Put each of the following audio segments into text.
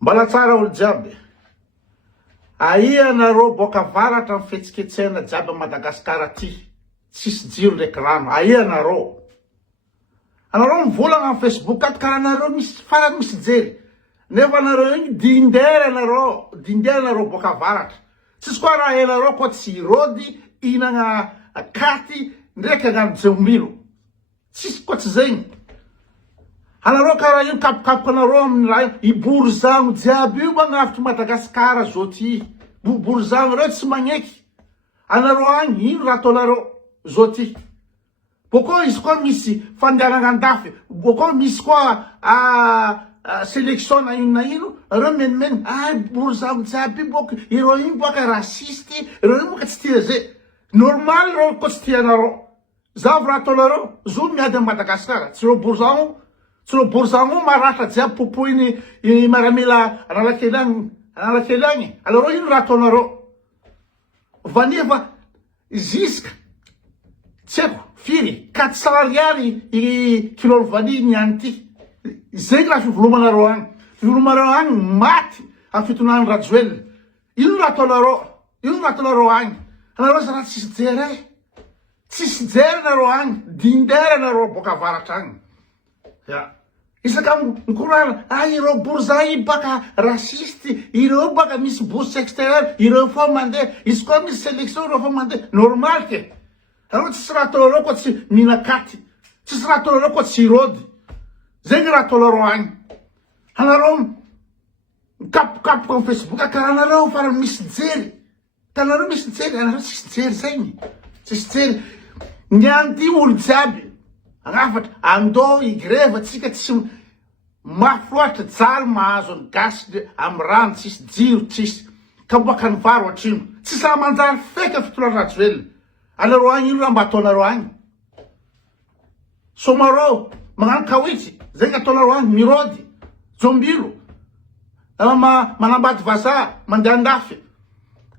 Mbala tsara olo jiaby. Aia nareo boka avaratra amin'ny fihetsiketsehana jiaby Madagasikara ty. Tsisy jiro ndraiky rano. Aia nareo. Anareo mivolagna amin'ny Facebook ato karaha nareo misy farany misy jery. Nefa nareo igny dindera nareo boka avaratra. Tsisy koa raha nareo koa tsy rôdy ihinagna katy ndraiky agnano jomilo. Tsisy koa tsy zegny. Anareo karaha io kapokapoka anareo amin'ny raha iborizano jiaby io magnavitry Madagasikara zao ty. Borizano reo tsy magneky. Anareo agny ino raha ataonareo zao ty. Boko izy koa misy fandehanana andafy. Boko misy koa sélection na ino. Reo menimeny. Borizano jiaby boko. Ireo ino boka rasisty. Ireo ino boka tsy tia ze. Normal reo koa tsy tia anareo. Zavy raha ataonareo. Zo miady amin'ny Madagasikara. Tsy reo borizano. Tsy reo borizano maratra jiaby popoiny maramila analakely agny. Aloro ino raha ataonareo. Vanefa ziska. Tsy haiko, firy, 400 ariary kilo vanille niany ty. Zegny raha fivolomana agny. Fivolomana agny maty amin'ny fitonany rajoelina. Ino raha ataonareo? Ino raha ataonareo agny? Anareo zara tsisy jery. Tsisy jery nareo agny. Dindera nareo boka avaratra agny. Ya. Isaka mikorana, ireo borizano baka rasisty, ireo baka misy bourse extérieure, ireo fo mandeha, izy koa misy sélection, ireo fo mandeha. Normal ke. Anareo tsisy raha ataonareo koa tsy mihinakaty. Tsisy raha ataonareo koa tsy rôdy. Zegny raha ataonareo agny. Anareo mikapokapoka amin'ny Facebook, karaha anareo farany misy jery. Tanareo misy jery, anareo tsisy jery zegny. Tsisy jery. Niany ty olo jiaby. Agnafatra, andao igreva tsika tsy mafy loatra tsara mahazo ny gasy amin'ny rano tsisy jiro tsisy kaboaka ny varo atrino. Tsy sa manjary feka fitolana rajoelina. Anareo agny ino raha mba ataonareo agny. Somareo, magnano kawitsy, zegny ataonareo agny, mirôdy, jombilo, manambady vazaha, mandeha andafy.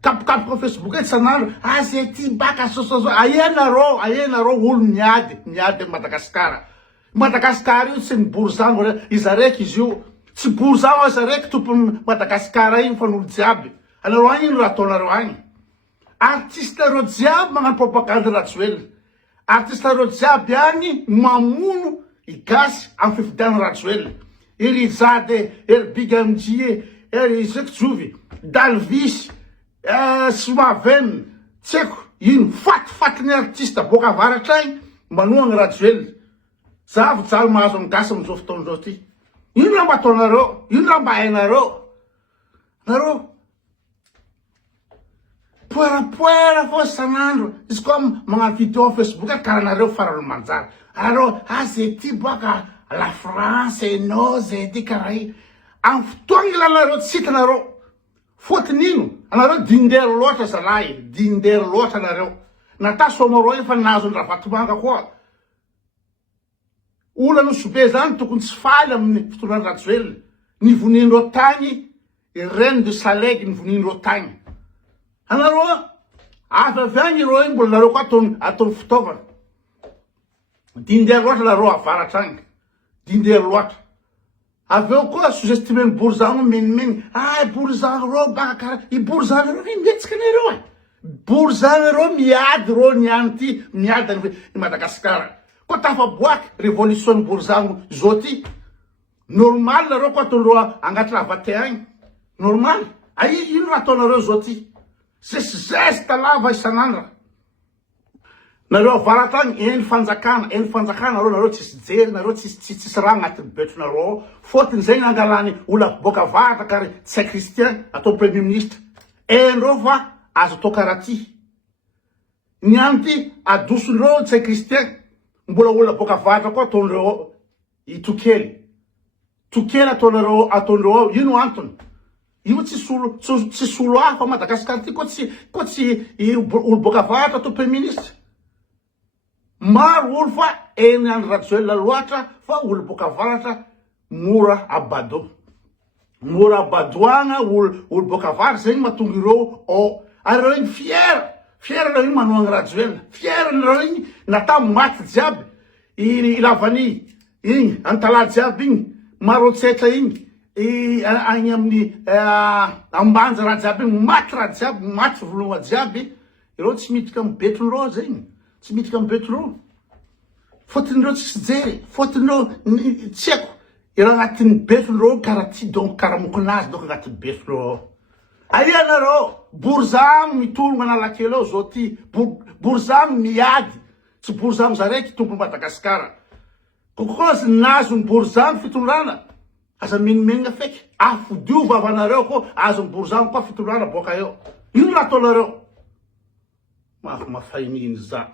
Kapokapoka Facebook isan'andro, zay ty baka sososo. Aia nareo olo miady Madagasikara. Madagasikara io tsy ny borizano izy araiky izy io. Tsy borizano izy araiky tompony Madagasikara iny fa n'olo jiaby. Anareo agny ino raha ataonareo agny. Artiste reo jiaby magnano propagande rajoelina. Artiste reo jiaby agny mamono igasy amin'ny fifidiana rajoelina. Ery Zade, ery Big MJ, ery Zekjovy, Dalvis, Somaven, tsy haiko, ino fatifatin'ny artiste boka avaratra agny manohagny rajoelina. Zavy jalo mahazo amin'ny gasy amizao fotoan'izao ty. Ino raha mba ataonareo? Ino raha mba hainareo? Nareo poerapoera fô isan'andro. Izy koa magnano vidéo amin'ny Facebook karaha nareo farany manjary. Anareo, zay ty boka la France enao zay ty karaha iny. Amin'ny fotoagna ilanareo tsy hitanareo. Fotony ino? Anareo dindera loatra zalahy, dindera loatra anareo. Nata somareo iny fa nahazo ny ravatomanga koa. Olana sobe zany tokony tsy faly amin'ny fitolana rajoelina. Nivonindreo tagny, reine de Salegy nivonindreo tagny. Anareo, avy agny ireo iny mbola nareo koa ataony fitaovana. Dindera loatra nareo avaratra agny. Dindera loatra. Aveo koa sous-estimé ny borizano menimeny. Borizano reo baka karaha. I borizano reo mihetsika anareo. Borizano reo miady reo niany ty, miady ny Madagasikara. Koa tafaboaky révolution ny borizano zao ty. Normal nareo koa ataonareo agnaty lavate agny. Normal. Ino raha ataonareo zao ty. Geste lava isan'andro. Nareo avaratra agny eny fanjakana nareo tsisy jery, nareo tsisy raha agnatin'ny betronareo. Fotony zegny angalany olo boka avaratra kary tsy Christian atao premier ministre. Reo fa azo atao karaha ty. Niany ty adoson'ireo tsy Christian. Mbola olo boka avaratra koa ataon'ireo itokely. Tokely ataon'ireo ino antony. Io tsy solo hafa Madagasikara ty koa tsy olo boka avaratra atao premier ministre. Maro olo fa eny any rajoelina loatra fa olo boka avaratra mora abado. Mora abadoagna olo boka avaratra zegny mahatonga ireo ary reo iny fiera reo iny manohagny rajoelina. Fiera reo iny nata maty jiaby. I lavany igny, antalà jiaby igny, marotsetra igny. agny amin'ny ambanja raha jiaby maty raha jiaby, maty vologna jiaby, ireo tsy miditra amin'ny betron'ireo zegny, tsy miditra amin'ny betron'ireo. Fôtony ireo tsy jery, fôtony ireo tsy haiko, ireo agnatin'ny betron'ireo karaha ty donc karaha mokonazy donc agnatin'ny betron'ireo. Aia nareo, borzamo mitolongo Analakely ao zao ty, borzamo miady, tsy borzamo zaraiky tompo Madagasikara. Kokoa nazon'ny borzamo fitondrana, aza menimenina feky, afodio vavanareo ko azon'ny borzamo koa fitondrana boka eo. Ino raha ataonareo? Mafaininy za.